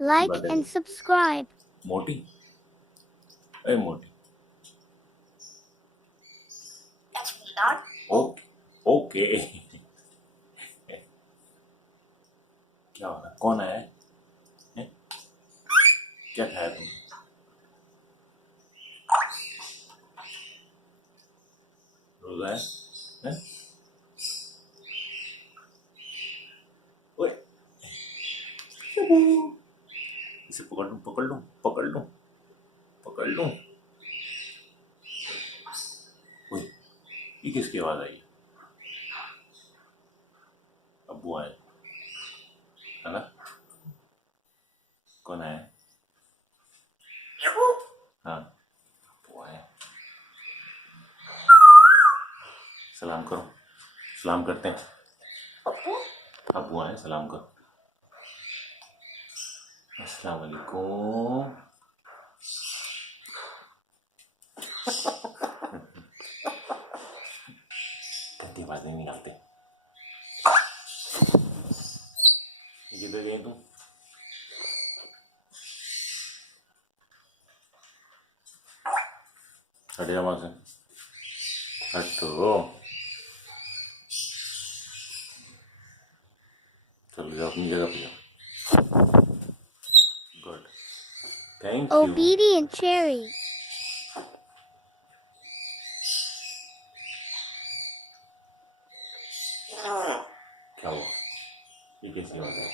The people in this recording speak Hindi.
like and subscribe. मोटी ए मोटी Actually not. ओके ओके क्या हो रहा है? कौन आया है? हैं? क्या खाया तुमने? रोजा है? ओए इसे पकड़ लूं पकड़ लूं पकड़ लूं पकड़ लूं। ओए ये किसकी आवाज आई? अब्बू आए है ना? कौन आया? हाँ अब्बू आए। सलाम करो, सलाम करते हैं। अब्बू आए, सलाम करो। अस्सलाम वालेकुम। गंदी आवाजें निकालते। किधर गई तुम? हट जा वहां से, हटो। चलो जाओ अपनी जगह पे जाओ। Good, thank you. Obedient cherry. क्या हुआ? ये कैसी आवाज है?